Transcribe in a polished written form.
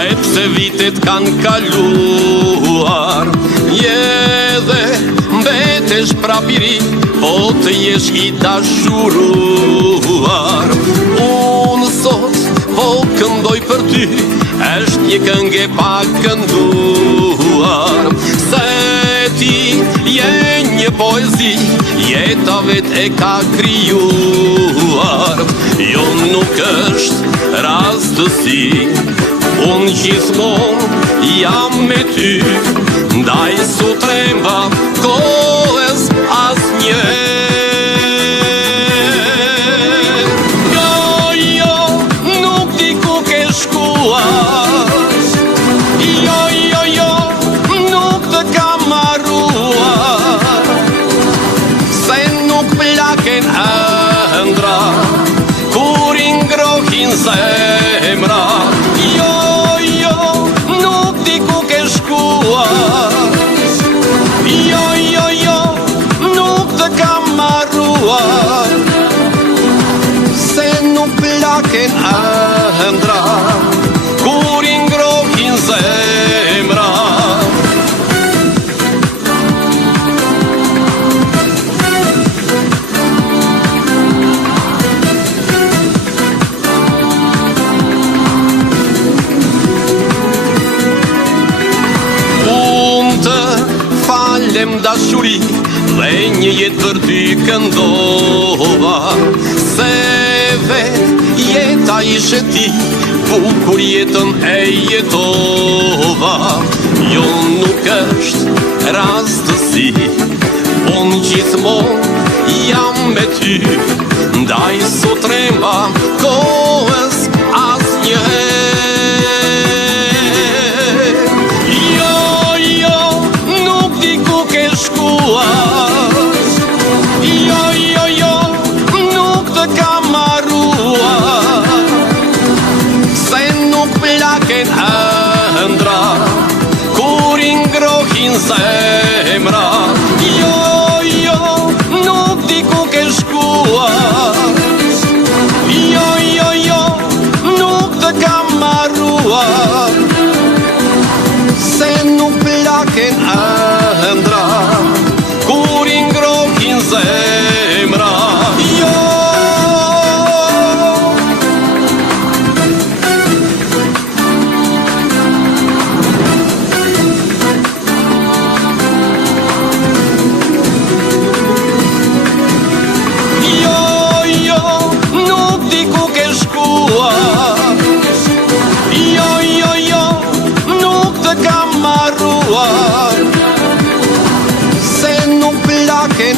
Sepse vitet kanë kaluar, dhe mbetesh prapiri, po të jesh I dashuruar. Unë sot po këndoj për ty, është një këngë pa kënduar. Se ti je një poezi, jeta vet e ka krijuar. Jo nuk është rastësi, unë gjithmonë jam me ty, ndaj su tremba kohës asnjëherë. Jo, nuk di ku ke shkuar, jo, nuk të kam marruar, se nuk plaken ëndra, kur I ngrohin zemra. Nuk di ku ke shkuar, jo, nuk të kam marruar, se nuk plaken ëndra, kur I ngrohin zemra. Falem dashuri dhe një jetë për ty këndova, se vet jeta ishe ti, bukur jetën e jetova. Jo nuk është rastësi, unë gjithmonë jam me ty, ndaj su tremba kohës asnjëherë. Jo, nuk të kam marruar, se nuk plaken ëndra, kur I ngrohin zemra. Jo, nuk di ku ke shkuar, jo, nuk të kam marruar, se nuk plaken ëndra, kur I ngrohin zemra. Jo, nuk di ku ke shkuar, jo, nuk të kam marruar, se nuk plaken